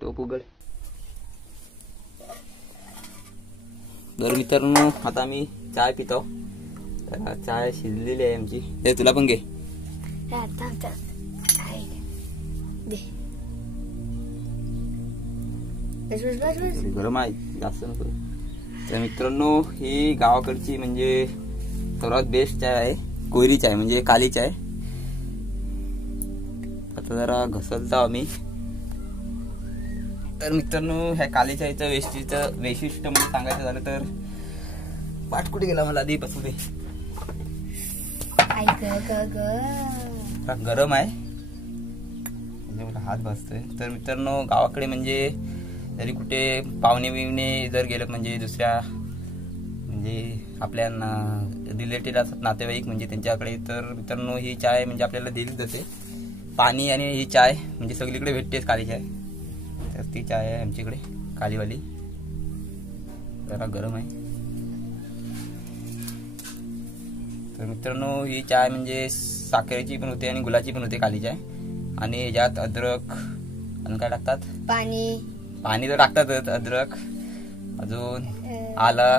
टोप उघड. तर मित्रांनो आता आम्ही चाय पितो. तर चाय शिजलेली आहे आमची. ते तुला पण घे. गरम आहे जास्त नको. तर मित्रांनो ही गावाकडची म्हणजे सर्वात बेस्ट चाय आहे. कोयरी चाय म्हणजे काली चाय. आता जरा घसत जाऊ आम्ही. तर मित्रांनो ह्या काली चायचं वैशिष्ट्य म्हणजे सांगायचं झालं तर पाठ कुठे गेला मला आधी बसू दे. गरम आहे म्हणजे मला हात बसतोय. तर मित्रांनो गावाकडे म्हणजे जरी कुठे पाहुणे बिवणे जर गेलं म्हणजे दुसऱ्या म्हणजे आपल्या रिलेटेड असतात नातेवाईक म्हणजे त्यांच्याकडे, तर मित्रांनो ही चाय म्हणजे आपल्याला दिली जाते. पाणी आणि ही चाय म्हणजे सगळीकडे भेटतेच काली चाय. तर ती चाय आहे आमच्याकडे कालीवाली. जरा गरम आहे. तर मित्रांनो ही चाय म्हणजे साखरेची पण होते आणि गुलाची पण होते काली चाय. आणि याच्यात अद्रक आणि काय टाकतात, पाणी तर टाकतातच, अद्रक अजून आला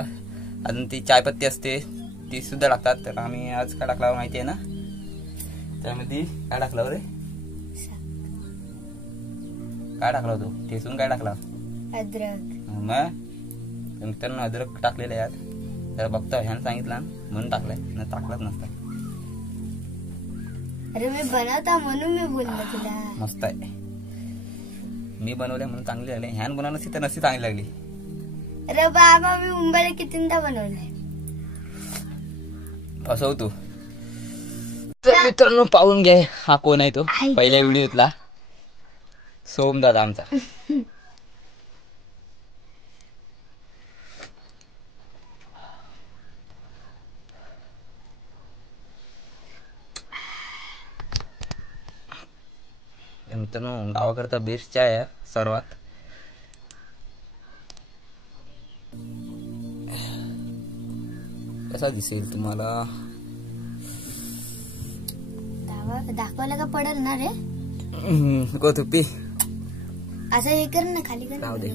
अजून ती चायपत्ती असते ती सुद्धा टाकतात. तर आम्ही आज काय टाकला माहिती आहे ना, त्यामध्ये काय टाकलं रे, काय टाकला होतो ठेसून काय टाकला, अद्रक. मग मित्रांनो अद्रक टाकलेलं आहे यात. तर बघतो ह्यानं सांगितलं म्हणून टाकलाय, न टाकलाच नसता. अरे मी बनवता म्हणून मी बोललो तुला. मस्त आहे. मी बनवले म्हणून चांगली लागली. ह्यान बनवलं नसती तर नसती चांगली लागली. अरे बाबा मी मुंबईला कितींदा बनवलंय. फसवतो. तर मित्रांनो पाहून घ्या हा कोण आहे तो. पहिल्या व्हिडिओतला सोमदादा आमचा. मित्रांनो गावाकडचा बेस्ट चाय आहे सर्वात. कसा दिसेल तुम्हाला दाखवायला का पडेल ना रे. नको तू पी. असं हे कर ना, खाली कर. राहू दे.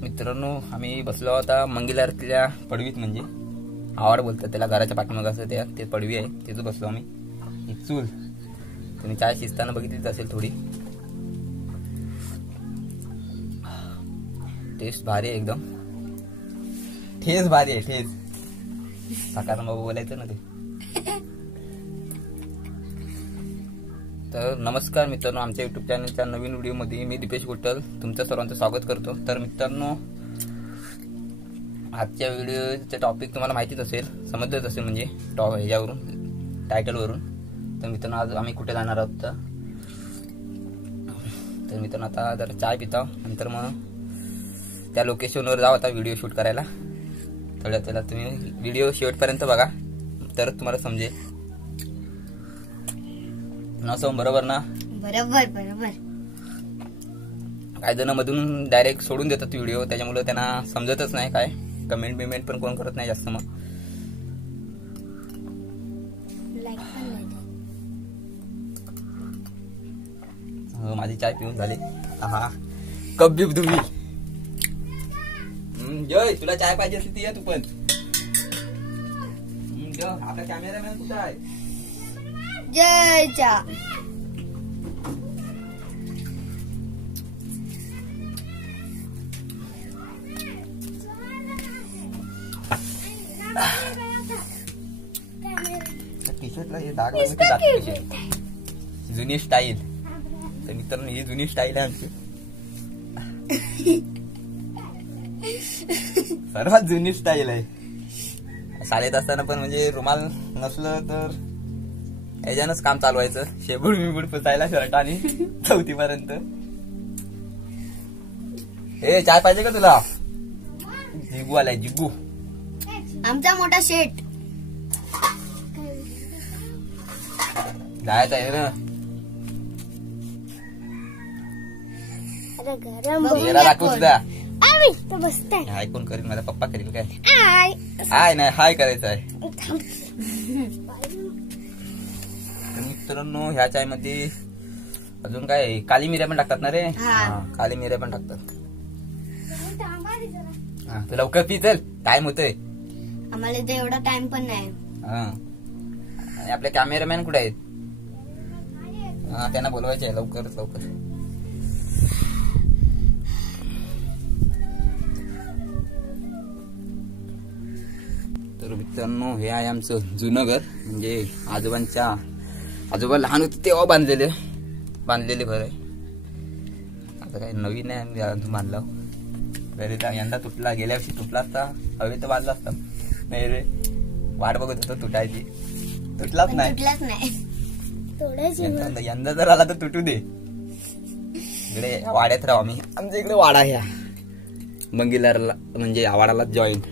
मित्रांनो आम्ही बसलो आता मंगेलातल्या पडवीत, म्हणजे आवाड बोलतात त्याला, घराच्या पाठीमागं असं ते पडवी आहे तिथं बसलो आम्ही. ही चूल तुम्ही चाय शिजताना बघितलीच असेल थोडी. टेस्ट भारी आहे एकदम. ठेस भारी आहे ठेस. साकार बाबा बोलायचं ना ते. तर नमस्कार मित्रांनो, आमच्या युट्यूब चॅनलच्या नवीन व्हिडिओमध्ये मी दीपेश गुट्टल तुमच्या सर्वांचं स्वागत करतो. तर मित्रांनो आजच्या व्हिडिओचे टॉपिक तुम्हाला माहितीच असेल, समजलंच असेल म्हणजे ह्याच्यावरून टायटलवरून. तर मित्रांनो आज आम्ही कुठे जाणार आहोत. तर मित्रांनो आता जरा चाय पिता, नंतर मग त्या लोकेशनवर जाऊ आता व्हिडिओ शूट करायला. थोड्या त्याला तुम्ही व्हिडिओ शेवटपर्यंत बघा तर तुम्हाला समजेल. नसो बरोबर ना. बरोबर बरोबर. काही जण मधून डायरेक्ट सोडून देतात व्हिडिओ, त्याच्यामुळे त्यांना समजतच नाही काय. कमेंट बिमेंट पण कोण करत नाही जास्त. मग माझी चाय पिऊन झाली. हा कप बिप तुम्ही जय तुला चाय पाहिजे असेल ती या तू पण. आपला कॅमेरामॅन कुठं आहे. जयचा टी शर्टला हे डाग जुनी स्टाईल. तर मित्रांनो ही जुनी स्टाईल आहे आमची. सर्वात जुनी स्टाईल आहे. शाळेत असताना पण म्हणजे रुमाल नसलं तर याच्यानंच काम चालवायचं. शेबूड बिबूड पुसायला शर्ट आणि 4थी पर्यंत. ए चाय पाहिजे का तुला. जिगू आलाय जिगू आमचा मोठा शेट. जायचं आहे ना. अरे गरम दाखवू सुद्धा आम्ही तर बसताय. हाय कोण करेल? माझा पप्पा करेल काय? आय. हाय नाही हाय करायचं आहे. थांब. तर मित्रांनो ह्या चाय मध्ये अजून काय काली मिऱ्या पण टाकतात ना रे? हा. काली मिऱ्या पण टाकतात. हा तू लवकर पी चल, टाइम होतोय. आम्हाला इथे एवढा टाइम पण नाही. हा आणि आपले कॅमेरामॅन कुठे आहेत? हा त्यांना बोलवायचे आहे लवकरच लवकर. तर मित्रांनो हे आहे आमचं जुनं घर, म्हणजे आजोबा लहान होते तेव्हा बांधलेले घर आहे. आता काय नवीन आहे आम्ही अजून बांधला. तरी यंदा तुटला, गेल्या वर्षी तुटला असता हवे तर बांधला असता. नाही रे वाट बघत होतो तुटायची, तुटलाच नाही. यंदा जर आला तर तुटू दे. इकडे वाड्यात राहू आम्ही. आमच्या इकडे वाडा ह्या मंगिलारला म्हणजे आवाडाला जॉईंट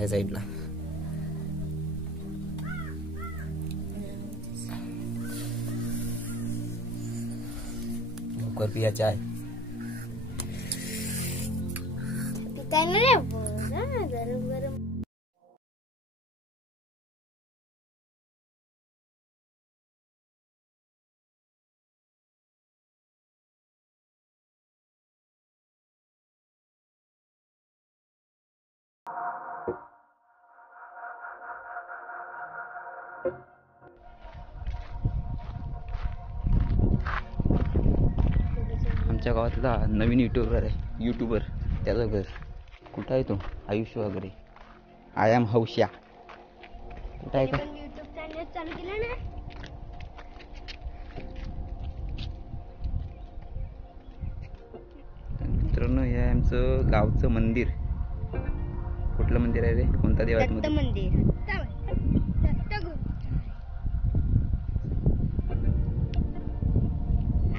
या साईडला. लवकर पियाचा आहे. काय नाही रे गरम गरम. आमच्या गावातला नवीन युट्यूबर त्याचं घर कुठं आहे? तो आयुष्य वगैरे आय एम हौश्या कुठं आहे का? युट्यूब चॅनल चालू केलं ना. मित्रांनो हे आहे आमचं गावचं मंदिर. कुठलं मंदिर आहे रे? कोणता देवाचं दत्त मंदिर? मंदिर.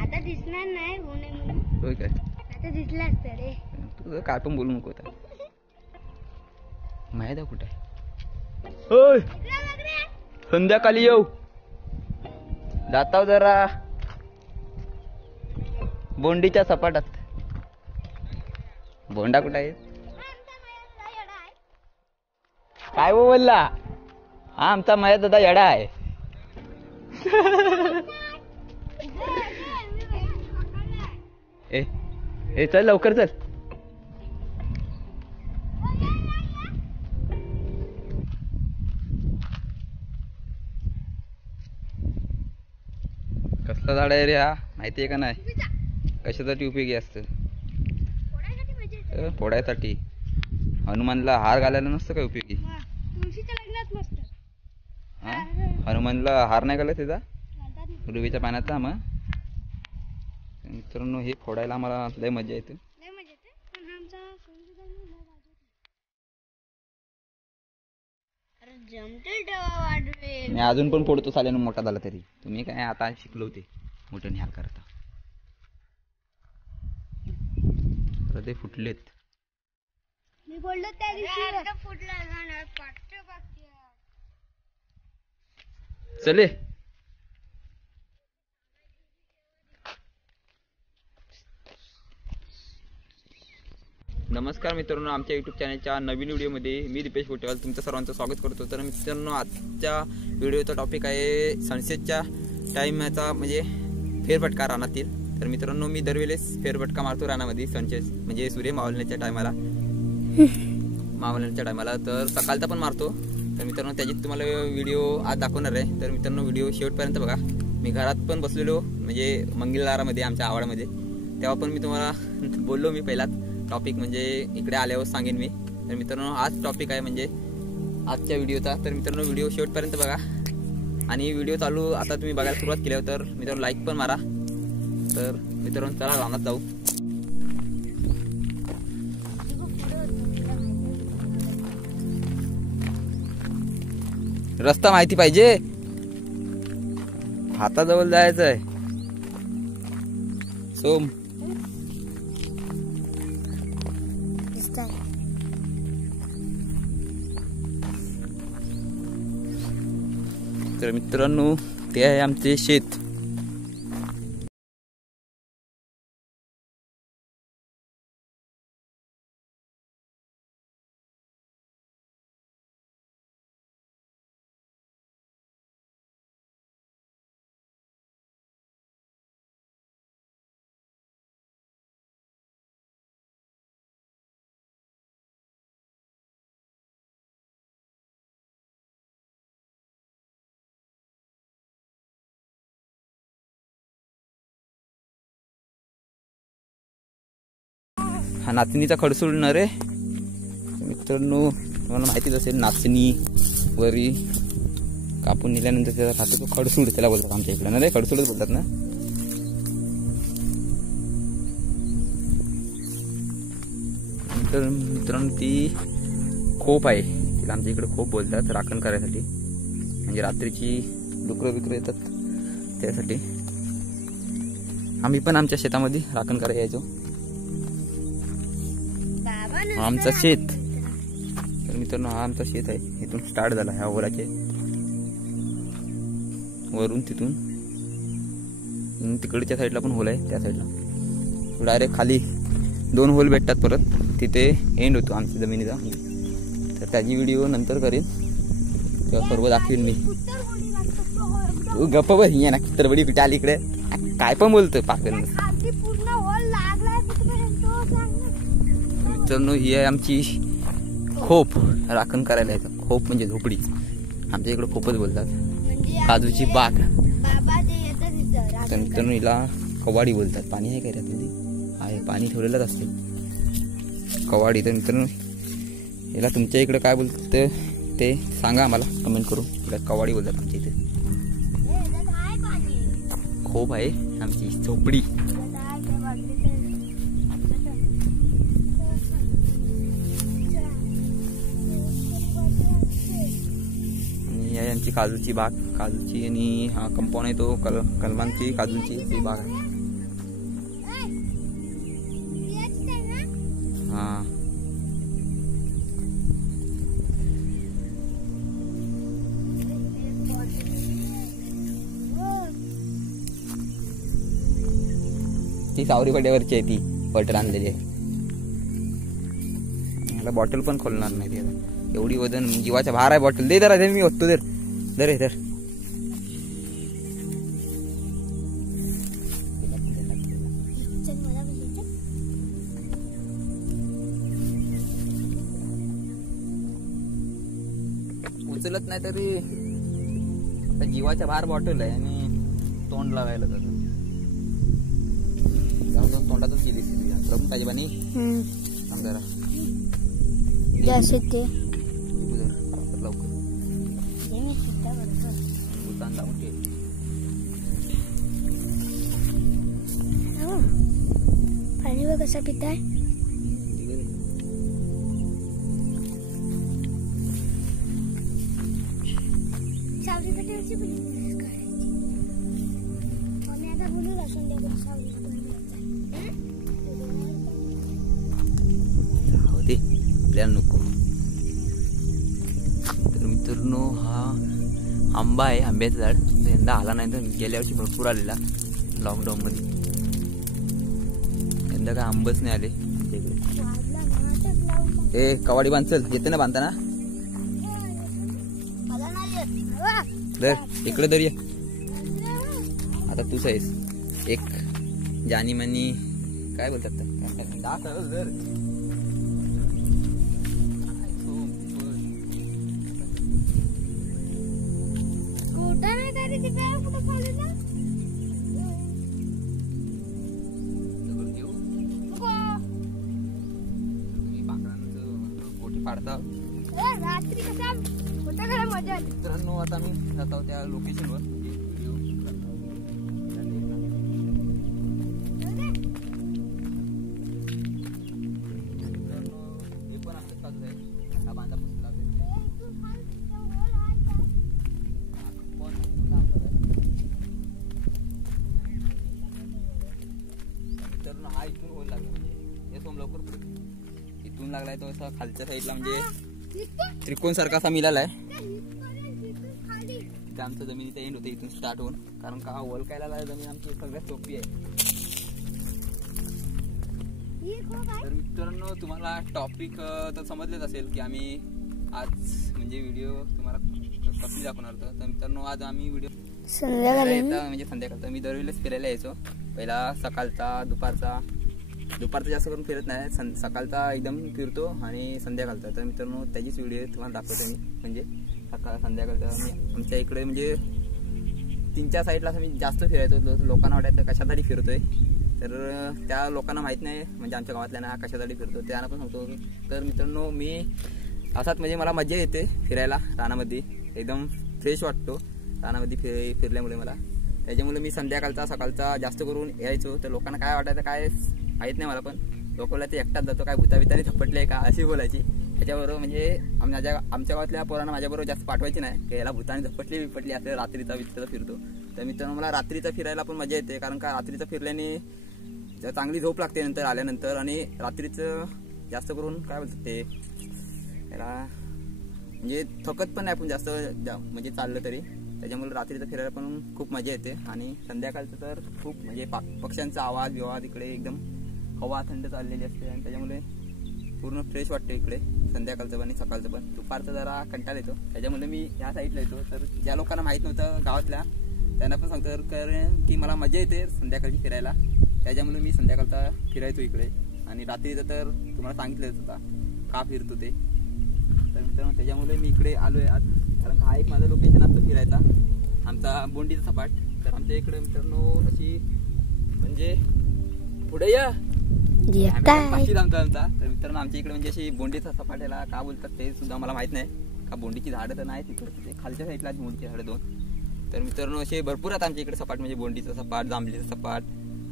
आता दिसणार नाही म्हणून. होय काय? आता दिसला असतं रे. तुझं काय पण बोलू नको आता. माहिती आहे कुठे? होय संध्याकाळी येऊ जाताव जरा बोंडीच्या सपाटात. बोंडा कुठे आहे? काय बोलला? हा आमचा मया दादा येडा आहे. ए चल लवकर चल. कसला झाड आहे रे हा? माहिती आहे का नाही? कशासाठी उपयोगी असतं? फोडायसाठी. हनुमानला हार घालायला नसतं काय उपयोगी? हनुमानला हार नाही घाला त्याचा रुबीच्या पाण्याचा. मग मित्रांनो हे फोडायला आम्हाला लय मजा येते. मी अजून पण फोडतो साल्यानं मोठा झाला तरी. तुम्ही काय आता शिकलो ते मोठं न्याल करता. ते फुटलेत. मी बोललो त्या दिवशी फुटला. चले नमस्कार मित्रांनो, आमच्या युट्यूब चॅनलच्या नवीन व्हिडिओमध्ये मी दीपेश गोटेवाल तुमचं सर्वांचं स्वागत करतो. तर मित्रांनो आजच्या व्हिडिओचा टॉपिक आहे सनसेटच्या टाईमचा म्हणजे फेरफटका रानातील. तर मित्रांनो मी दरवेळेस फेरफटका मारतो रानामध्ये सनसेट म्हणजे सूर्य मावळण्याच्या टायमाला तर सकाळचा पण मारतो. तर मित्रांनो त्याची तुम्हाला व्हिडिओ आज दाखवणार आहे. तर मित्रांनो व्हिडिओ शेवटपर्यंत बघा. मी घरात पण बसलेलो म्हणजे मंगलवारामध्ये आमच्या आवाडामध्ये, तेव्हा पण मी तुम्हाला बोललो मी पहिलाच टॉपिक म्हणजे इकडे आल्यावर सांगेन मी. तर मित्रांनो आज टॉपिक आहे म्हणजे आजच्या व्हिडिओचा. तर मित्रांनो व्हिडिओ शेवटपर्यंत बघा आणि व्हिडिओ चालू आता तुम्ही बघायला सुरुवात केल्यावर तर मित्रांनो लाईक पण मारा. तर मित्रांनो चला रानात जाऊ. रस्ता माहिती पाहिजे, हाताजवळ जायचं आहे. सोम तर मित्रांनो ते आहे आमचे शेत. हा नाचणीचा खडसूळ नर आहे मित्रांनो. तुम्हाला माहितीच असेल नाचणी वरी कापून नेल्यानंतर त्याचा खातो तो खडसूळ त्याला बोलतात आमच्या इकडे ना. रे खडसूळच बोलतात ना. नंतर मित्रांनो ती खोप आहे, तिला आमच्या इकडे खोप बोलतात राखण करायसाठी. म्हणजे रात्रीची डुकरं बिकरं येतात त्यासाठी. आम्ही पण आमच्या शेतामध्ये राखण करायला यायचो. आमचा शेत तर मित्रांनो हा आमचा शेत आहे. इथून स्टार्ट झाला ह्या ओलाचे वरून तिथून तिकडच्या साईडला पण होल आहे. त्या साईडला डायरेक्ट खाली 2 होल भेटतात परत तिथे एंड होतो आमच्या जमिनीचा. तर त्याची व्हिडिओ नंतर करेन तेव्हा सर्व दाखवेन मी. तू गप्प बस ये ना तरबडी पिठा आली इकडे काय पण बोलतोय पाकल. मित्रांनो ही आहे आमची खोप राखण करायला येतात. खोप म्हणजे झोपडी आमच्या इकडे खोपच बोलतात. काजूची बाग तर मित्रांनो हिला कवाडी बोलतात. पाणी आहे काय त्यामध्ये आहे पाणी ठेवलेलंच असते कवाडी. तर मित्रांनो हिला तुमच्या इकडे काय बोलतात ते सांगा आम्हाला कमेंट करून. हिला कवाडी बोलतात आमच्या इथे. खोप आहे आमची झोपडी. आणि आहे आमची काजूची बाग. काजूची आणि हा कंपाऊंड आहे तो कलमांची काजूची ती बाग आहे. हा ती सावरी पड्यावरची आहे ती बॉटल आणलेली आहे. मला बॉटल पण खोलणार नाही ती एवढी वजन जीवाच्या बाहेर आहे बॉटल. दे जरा मी होतो दर दर दर उचलत नाही तरी आता जीवाच्या बाहेर बॉटल आहे आणि तोंड लावायला जातो. तोंडातच गेली रमून पाहिजे पाणी जरा लवकर पाणी बघ कसा पिताय. सावली पेटायची आता बोलू राशन द्या सावली आपल्याला नको. तर मित्रांनो हा आंबा आहे आंब्याचं झाड. यंदा आला नाही तर गेल्या वर्षी भरपूर आलेला लॉकडाऊन मध्ये. यंदा काय आंबच नाही आले आमच्या इकडे. ए कवाडी बांधचल येते ना बांधताना दर इकडे दर ये. आता तूच आहेस एक जानी मानी काय बोलतात दर मित्रांनो आता मी जातो त्या लोकेशनवर. हे पण आमचं चालू आहे हा बांधा मित्रांनो हा इथून होईल लागला म्हणजे हे सोम लवकर पुढे इथून लागलाय तो असा खालच्या साईडला म्हणजे त्रिकोण सारखा असा मिळाला आहे. आमच्या जमिनीचा एंड होते इथून स्टार्ट होऊन. कारण का वलकायला जमीन आमची सगळ्यात सोपी आहे. तर मित्रांनो तुम्हाला टॉपिक तर समजलेच असेल की आम्ही आज म्हणजे व्हिडिओ तुम्हाला कसली दाखवणार होतं. तर मित्रांनो आज आम्ही व्हिडिओ म्हणजे संध्याकाळचा मी दरवेळेस फिरायला यायचो. पहिला सकाळचा दुपारचा जास्त करून फिरत नाही. सकाळचा एकदम फिरतो आणि संध्याकाळचा. तर मित्रांनो त्याचीच व्हिडिओ तुम्हाला दाखवतो मी. म्हणजे सकाळ संध्याकाळचा मी आमच्या इकडे म्हणजे 3-4 साईडला मी जास्त फिरायचो. लोकांना वाटायचं कशासाठी फिरतोय तर त्या लोकांना माहीत नाही म्हणजे आमच्या गावातल्या कशासाठी फिरतो त्यांना पण सांगतो. तर मित्रांनो मी असाच म्हणजे मला मजा येते फिरायला रानामध्ये, एकदम फ्रेश वाटतो रानामध्ये फिरल्यामुळे मला. त्याच्यामुळे मी संध्याकाळचा सकाळचा जास्त करून यायचो. तर लोकांना काय वाटायचं काय माहीत नाही मला, पण लोक बोला ते एकटाच जातो काय भूताभिताने झपटले का अशी बोलायची. त्याच्याबरोबर म्हणजे आमच्या गावातल्या पोरांना माझ्याबरोबर जास्त पाठवायची नाही की याला भूताने झपटली असं रात्रीचा विचार फिरतो. तर मित्रांनो मला रात्रीचा फिरायला पण मजा येते, कारण का रात्रीचं फिरल्याने चांगली झोप लागते नंतर आल्यानंतर. आणि रात्रीचं जास्त करून काय बोलतात ते याला म्हणजे थकत पण नाही आपण जास्त म्हणजे चाललं तरी. त्याच्यामुळे रात्रीचं फिरायला पण खूप मजा येते. आणि संध्याकाळचं तर खूप म्हणजे पक्ष्यांचा आवाज इकडे एकदम हवा थंड चाललेली असते आणि त्याच्यामुळे पूर्ण फ्रेश वाटते इकडे संध्याकाळचं पण आणि सकाळचं पण. दुपारचं जरा कंटाळा येतो, त्याच्यामुळे मी ह्या साईडला येतो. तर ज्या लोकांना माहीत नव्हतं गावातल्या त्यांना पण सांगतो कारण की मला मजा येते संध्याकाळची फिरायला, त्याच्यामुळे मी संध्याकाळचा फिरायचो इकडे. आणि रात्रीचं तर तुम्हाला सांगितलंच होता का फिरतो ते. तर मित्रांनो त्याच्यामुळे मी इकडे आलो आहे आज, कारण हा एक माझं लोकेशन असतं फिरायचा आमचा बोंडीचा सपाट. तर आमच्या इकडे मित्रांनो अशी म्हणजे पुढे या पाचशे आमचा. तर मित्रांनो आमच्या इकडे म्हणजे अशी बोंडीचा सपाट याला का बोलतात ते सुद्धा मला माहित नाही. का बोंडीची झाडं तर नाही तिकडे खालच्या साईडला बोंडीची झाडं 2. तर मित्रांनो असे भरपूर आहेत आमच्या इकडे सपाट, म्हणजे बोंडीचं सपाट, जांभलीचं सपाट,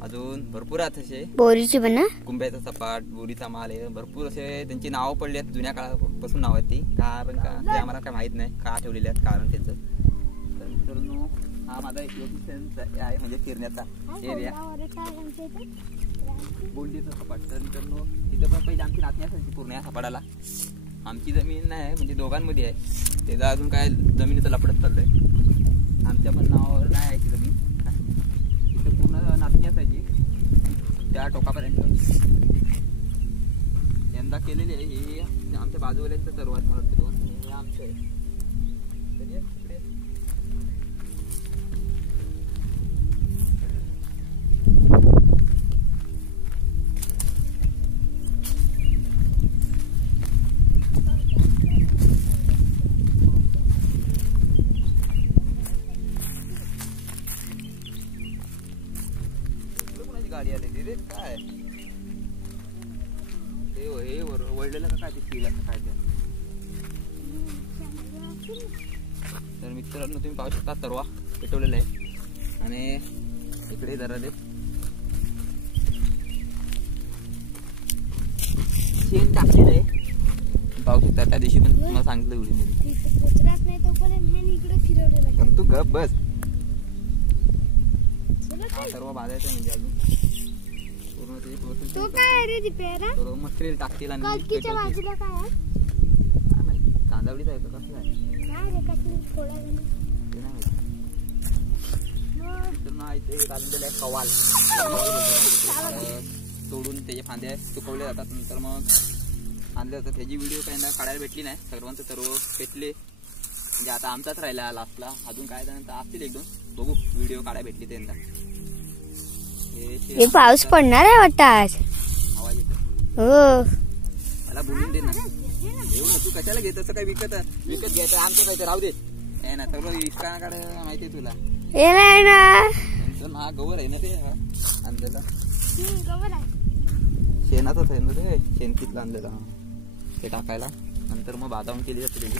अजून भरपूर आहेत असे बोरीची पण कुंभ्याचा सपाट, बोरीचा माल आहे भरपूर असे. त्यांची नावं पडली आहेत जुन्या काळापासून नाव आहेत ती, कारण का ते आम्हाला काय माहित नाही का ठेवलेली आहेत कारण त्यांचं. तर मित्रांनो हा माझा एक लोकेशन आहे म्हणजे फिरण्याचा एरिया बोंडीचं सपाट. तर मित्रांनो तिथं पण पहिली आमची नातनी असायची पूर्ण या सपाटाला. आमची जमीन नाही म्हणजे दोघांमध्ये आहे, त्याचा अजून काय जमिनीचं लपडत चाललंय. आमच्या पण नावावर नाही आहे ती जमीन, तिथं पूर्ण नातनी असायची त्या टोकापर्यंत. यंदा केलेली आहे ही आमच्या बाजूवाल्यांचं सर्वात मला वाटतं हे आमचं आहे. गाडी आली रे काय हे वळलेलं का काय ते फील असं काय ते. तर मित्रांनो तुम्ही पाहू शकता तरवा पेटवलेला आहे आणि इकडे जरा ते शेण टाकलेलं आहे पाहू शकता. त्या दिवशी पण तुम्हाला सांगितलं व्हिडिओ मध्ये. तू गप बस. हा सर्व भाजायचं म्हणजे अजून पूर्ण ते प्रोसेस. तो काय आहे रे दीपेरा? तो मटेरियल टाकतील आणि कलकीच्या बाजूला काय आहे? काय माहिती कांदावडीच आहे का कसं आहे काय रे कसं थोडा वेळ ते नाही माहिती. तर नाही ते काढलेलं आहे कवाल तोडून त्याचे फांदे सुकवले जातात. नंतर मग आणले जातात. त्याची व्हिडिओ काही काढायला भेटली नाही, सर्वांचं सर्व पेटले म्हणजे आता आमचाच राहिला लास्टला. अजून काय नंतर असतील 1-2 बघू व्हिडिओ काढायला भेटली त्यांना. हे पाऊस पडणार आहे वाटतं आज. आवाज येतो हो मला बोलून दे ना. येऊ ना तू कशाला घेत असं काय विकत घ्यायचं आमचं काय राहू दे ना सगळं इष्टाकडे माहिती तुला. हे नाही ना हा गवर आहे ना ते आणलेला शेणाचाच आहे ना ते शेणकीतला आणलेला ते टाकायला. नंतर मग बादाम केली जाते त्याची.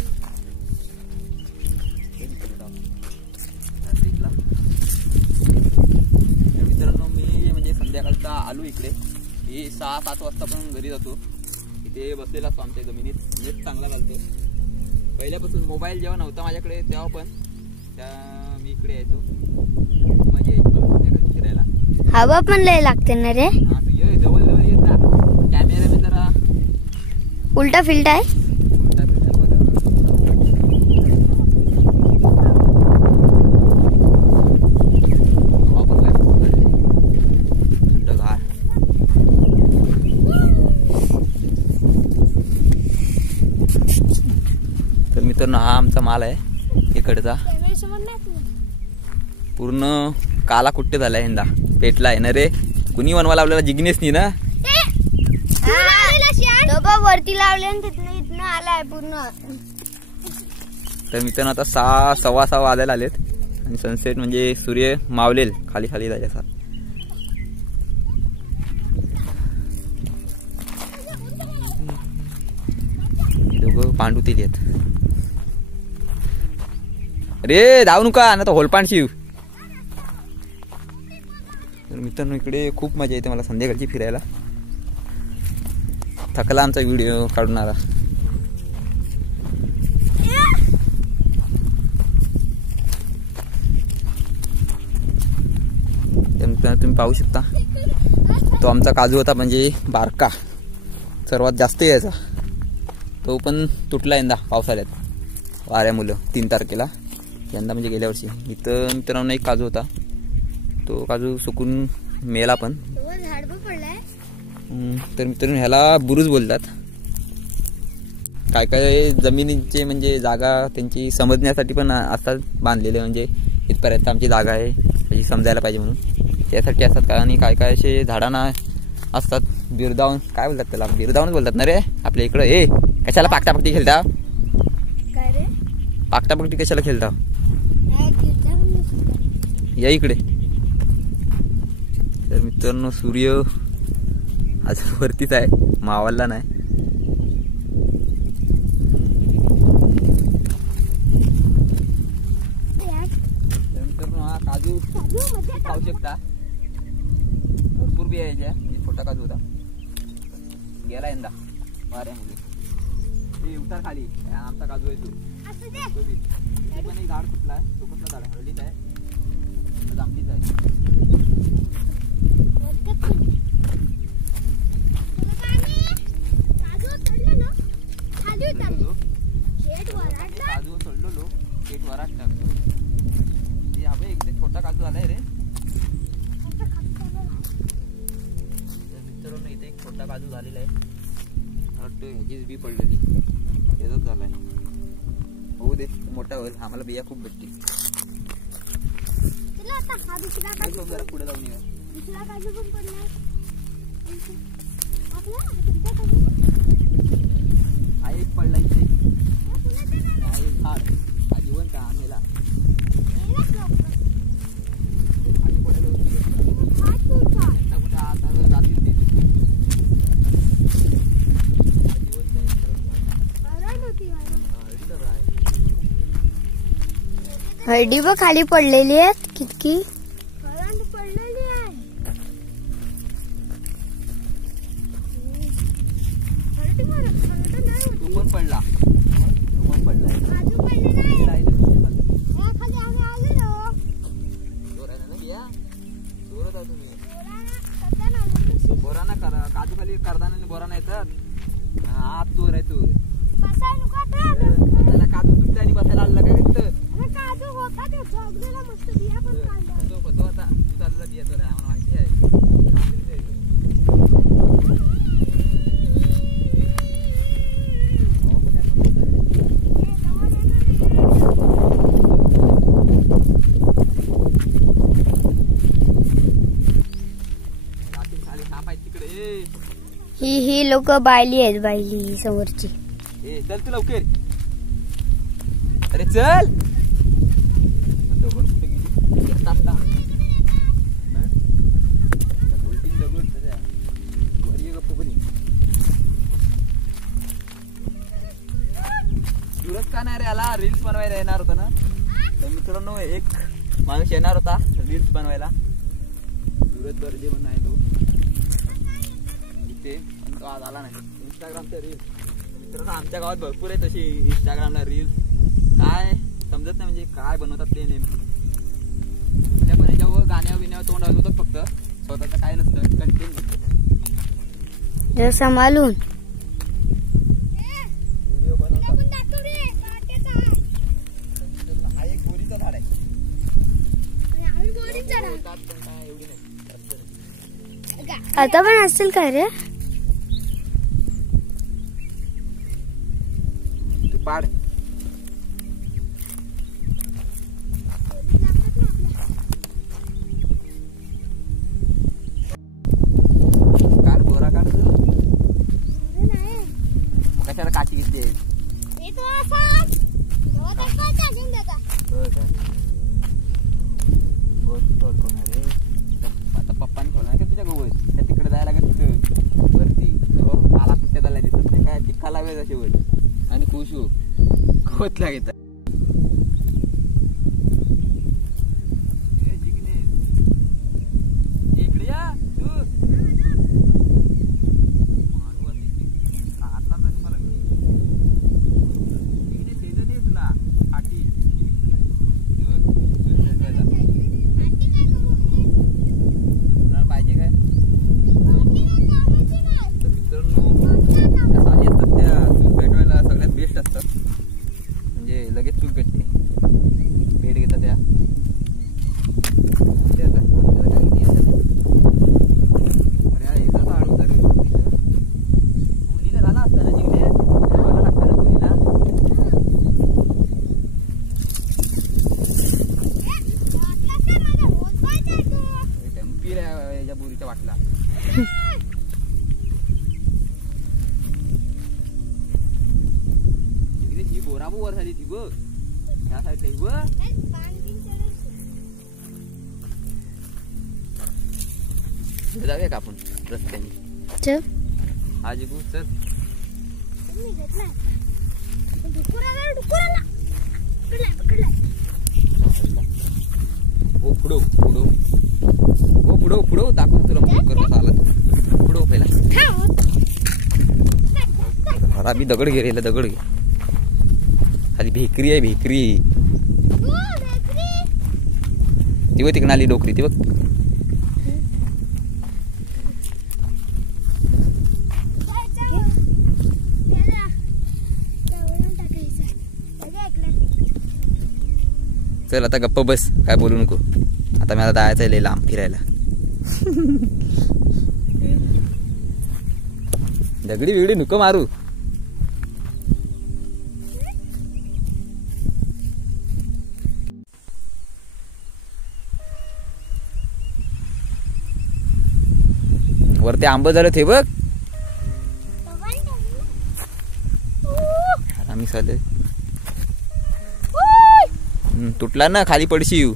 मित्रांनो मी म्हणजे संध्याकाळचा आलो इकडे. मी 6-7 वाजता पण घरी जातो. इथे बसलेला असतो आमच्या जमिनीत, नेट चांगला घालते. पहिल्यापासून मोबाईल जेव्हा नव्हता माझ्याकडे तेव्हा पण मी इकडे यायचो. मजा यायची मला संध्याकाळी फिरायला. हवा पण लय लागते ना रे. हा तू ये जवळ जवळ येत ना. कॅमेरा में जरा उलटा फिल्ट आहे. मित्रांनो हा आमचा माल आहे इकडचा. पूर्ण काला कुट्टे झालाय यंदा. पेटला आहे ना रे. कुणी बनवा लावलेला जिग्नेसनी ना. वरती लावले इथनं आलाय पूर्ण. तर मित्रांनो आता 6-6:15 वाजायला आलेत आणि सनसेट म्हणजे सूर्य मावलेल खाली खाली जायचा. दोघं पांडुतेली आहेत. अरे धावू नका ना तर होलपांड शिव. तर मित्रांनो इकडे खूप मजा येते मला संध्याकाळची फिरायला. थकला आमचा व्हिडिओ काढणारा. तुम्ही पाहू शकता तो आमचा काजू होता म्हणजे बारका सर्वात जास्त यायचा. तो पण तुटला यंदा पावसाळ्यात वाऱ्यामुळं 3 तारखेला. यंदा म्हणजे गेल्या वर्षी. इथं मित्रांनो एक काजू होता तो काजू सुकून मेला पण. तर मित्रांनो ह्याला बुरुज बोलतात. काय काय जमिनीचे म्हणजे जागा त्यांची समजण्यासाठी पण असतात बांधलेले. म्हणजे इथपर्यंत आमची जागा आहे त्याची समजायला पाहिजे म्हणून त्यासाठी असतात. आणि काय काय असे झाडांना असतात बिरदावून. काय बोलतात त्याला? बिरदावूनच बोलतात ना रे आपल्या इकडं. ए कशाला पाकटापकटी खेळता? पाकटापकटी कशाला खेळता? या इकडे. तर मित्रांनो सूर्य आज वरतीच आहे मावळला नाही. मित्रांनो हा काजू खाऊ शकता. भरपूर बी यायच्या. छोटा काजू होता गेला यंदा वाऱ्यामुळे. ते उतार खाली आमचा काजू आहे तो पण एक झाड कुठला आहे? तो कुठला झाड? हळदीत आहे जांभळीत आहे. काजू सोडलो पेट वरात टाकतो. एक छोटा काजू झालाय रे. मित्रांनो इथे एक छोटा काजू झालेला आहे. वाटतं ह्याचीच बी पडलेली त्याचाच झालाय. होऊ दे मोठा होईल. आम्हाला बिया खूप भेटतील. पुढे जाऊन येऊया. हा एक पडला इथे. झाड हा जीवन का आम्हाला हळदी बघ खाली पडलेली आहेत कितकी. तू पण पडला. काजू खाली करदाना बोराना येतात. आत चोर आहे तू. काजू तुटते आणि बसायला आला काय तिथं. आता तू चालला बिया चोर आम्हाला माहिती आहे. ही लोक बायली आहेत. बायली समोरची. चल तू लवकर. अरे चल. कुठे गेली? सुरत का नाही रे याला रील्स बनवायला येणार होता ना. तर मित्रांनो एक माणूस येणार होता रील्स बनवायला. सुरत बर्जे म्हणून आहे तो इथे. पण तो आज आला नाही. इंस्टाग्रामच्या रील्स मित्रांनो आमच्या गावात भरपूर आहे तशी इंस्टाग्रामला रील्स. काय समजत नाही म्हणजे काय बनवतात ते नेमकी. त्या पण याच्यावर गाण्या बिण्यावर तोंड हलवतात फक्त. स्वतःचं काय नसतं कंटेंट नसतं. सांभाळून व्हिडिओ बनवतात. हा एक बोरीचं झाड आहे. आता पण असेल काय रे? तू पाड. कशाला काठी घेतली? आता पप्पाने ठेवला का तुझ्या गवत? त्या तिकडे जायला लागत तिथं वरती. आला कुठे झाला दिसत नाही काय. तिक्का लावेल असे वर आणि कुशू खोतला घेतात. इकडे या तू. इकडे सेजन आहे तुला पाठी. तुला पाहिजे काय तर मित्रांनो त्या साली असतात त्या चूक भेटवायला सगळ्यात बेस्ट असतात. म्हणजे लगेच चूक भेटते. भेट घेतात त्या बुरीच्या वाटला. ही बोराबो वर झाली ती बघ ह्या साईडला ही बघ. जाऊया का आपण रस्त्याने हा जिगू चल. हो पुढं पुढं हो पुढं पुढं दाखव तुला कसं आला पुढं पहिला. मी दगड घे रे दगड घे. खाली भेकरी आहे भेकरी. ती बघ तिकडे आली डोकरी ती बघ. चल आता गप्प बस काय बोलू नको. आता मला जायचं आहे लांब फिरायला. दगडी बिगडी नको मारू. वरती आंब झालं ते बघ. आम्ही चालले तुटला ना खाली पडशी येऊ.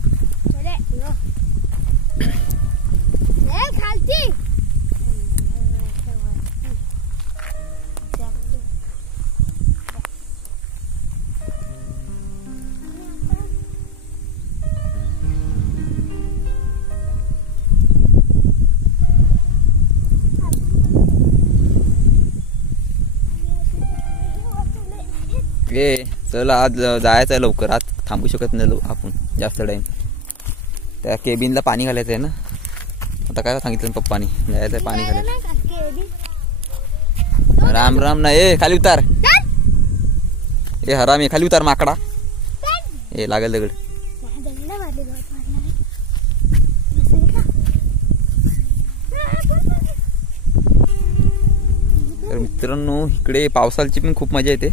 चल आज जायचं आहे लवकर. आज थांबू शकत नाही आपण जास्त टाइम. त्या केबिनला पाणी घालायचं आहे ना. आता काय सांगितलं पप्पानी जायचं आहे पाणी घालायचं. राम राम ना ए खाली उतार. ए हराम खाली उतार माकडा. ए लागेल दगड. तर मित्रांनो इकडे पावसाची पण खूप मजा येते.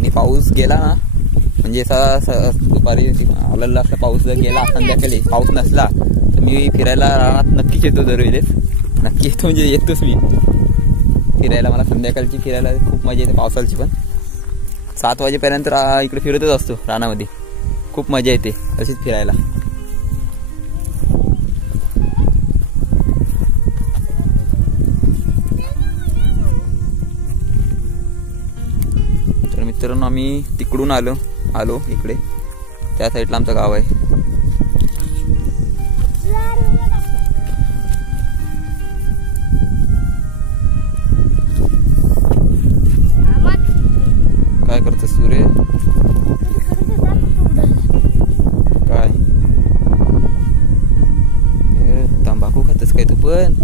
आणि पाऊस गेला ना म्हणजे असा दुपारी आलेला असा पाऊस जर गेला संध्याकाळी पाऊस नसला तर मी फिरायला रानात नक्कीच येतो. दरवेळेस नक्की येतो म्हणजे येतोच मी फिरायला. मला संध्याकाळची फिरायला खूप मजा येते पावसाची पण. 7 वाजेपर्यंत इकडे फिरतच असतो रानामध्ये. खूप मजा येते अशीच फिरायला. तर मित्रांनो आम्ही तिकडून आलो इकडे. त्या साईडला आमचं गाव आहे. काय करतो सूर्य काय तंबाखू खातस काय तू पण.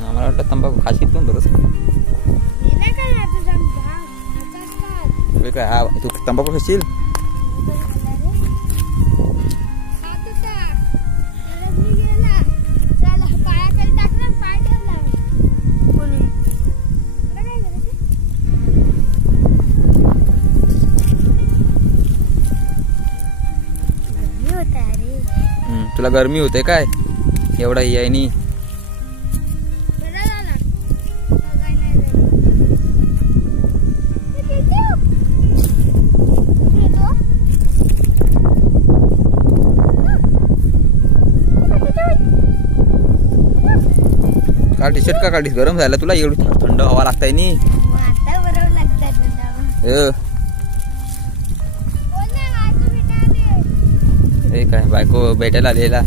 आम्हाला वाटतं तंबाखू खाशील पण बरंच काय. हा तू तंबाखू खाशील. तुला गरमी होते काय एवढा यायनी. हा टी शर्ट का काढलीस? गरम झालं तुला? एवढी थंड हवा लागताय नी. आता बरोबर लागतात. हे काय बायको भेटायला आलेला?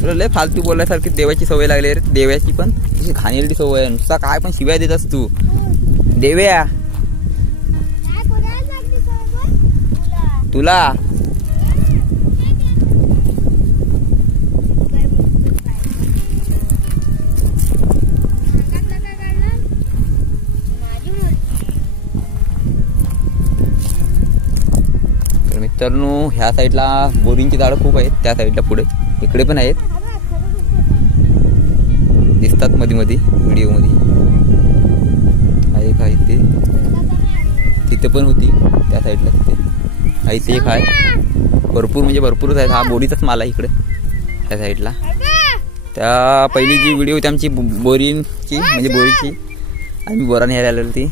तुला लय फालतू बोलल्यासारखी देवाची सवय लागली रे. देव्याची पण तुझी घाणेरडी सवय आहे. नुसता काय पण शिव्या देतास तू. देव्या तुला तर मित्रांनो ह्या साईडला बोरिंगची झाडं खूप आहेत. त्या साईडला पुढे इकडे पण आहेत. दिसतात मध्ये मध्ये व्हिडिओ मध्ये. आहे काय ते तिथे पण होती त्या साईडला. तिथे आहे ते काय भरपूर म्हणजे भरपूरच आहेत. हा बोरीचाच माल आहे इकडे त्या साईडला. त्या पहिली जी व्हिडिओ होती आमची बोरींची म्हणजे बोरीची आम्ही बोरा न्यायला आलेली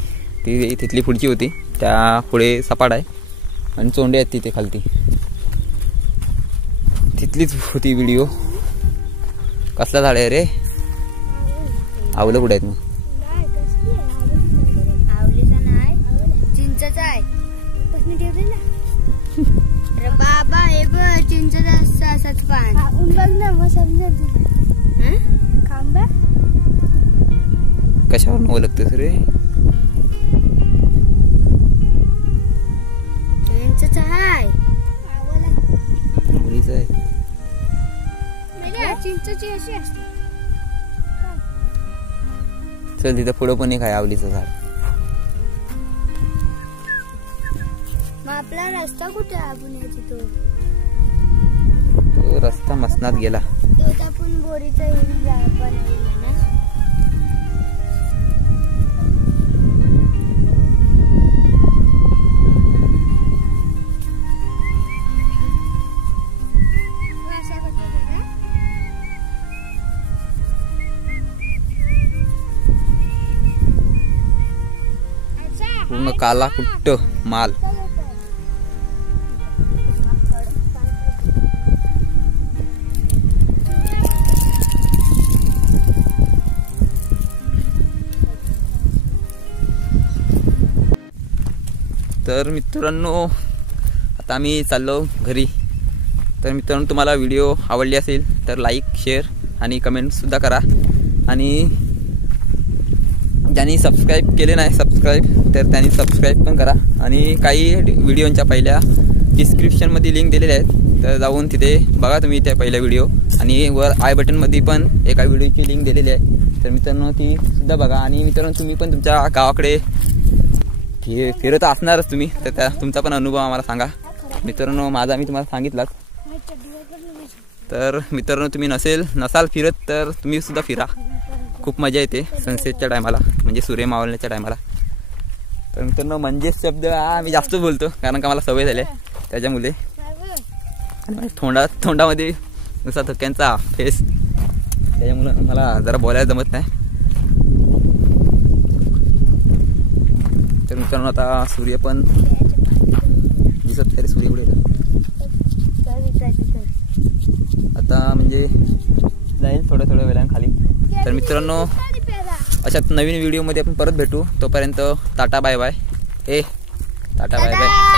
ती तिथली पुढची होती. त्या पुढे सपाट आहे आणि चोंडे आहेत तिथे खालती. तिथलीच होती व्हिडिओ. कसला झाड आहे रे? आवलं कुठे आहेत मग? आवलीचा नाही चिंचचा आहे. बाबा हे बघ चिंचचा असाच पान. बघ ना मग समजा तुला. खांबा कशावर ओळखतेस रे? चिंचचा आहे. मुलीच आहे. चिंचची अशी असते. चल तिथं पुढं पण एक आहे आवलीचं झाड. मग आपला रस्ता कुठे आपण तो रस्ता मसनात गेला. तो आपण बोरीचा बनवलेला ना. पूर्ण काला कुट्ट माल. तर मित्रांनो आता आम्ही चाललो घरी. तर मित्रांनो तुम्हाला व्हिडिओ आवडली असेल तर लाईक शेअर आणि कमेंटसुद्धा करा. आणि ज्यांनी सबस्क्राईब केले नाही तर त्यांनी सबस्क्राईब पण करा. आणि काही व्हिडिओंच्या पहिल्या डिस्क्रिप्शनमध्ये लिंक दिलेल्या आहेत तर जाऊन तिथे बघा तुम्ही त्या पहिल्या व्हिडिओ. आणि वर आय बटनमध्ये पण एका व्हिडिओची लिंक दिलेली आहे तर मित्रांनो ती सुद्धा बघा. आणि मित्रांनो तुम्ही पण तुमच्या गावाकडे फिरत असणारच तुम्ही तर त्या तुमचा पण अनुभव आम्हाला सांगा. मित्रांनो माझा मी तुम्हाला सांगितलाच. तर मित्रांनो तुम्ही नसाल फिरत तर तुम्ही सुद्धा फिरा. खूप मजा येते सनसेटच्या टायमाला म्हणजे सूर्य मावळण्याच्या टायमाला. तर मित्रांनो म्हणजे शब्द मी जास्त बोलतो कारण का मला सवय झाली आहे त्याच्यामुळे. आणि तोंडामध्ये नुसता थक्क्यांचा फेस त्याच्यामुळं मला जरा बोलायला जमत नाही. तर मित्रांनो आता सूर्य पण दिसत नाही. सूर्य पुढे आता म्हणजे जाईल थोड्या वेळाने खाली. तर मित्रांनो अशाच नवीन व्हिडिओमध्ये आपण परत भेटू. तोपर्यंत tata bye bye. Tata bye bye.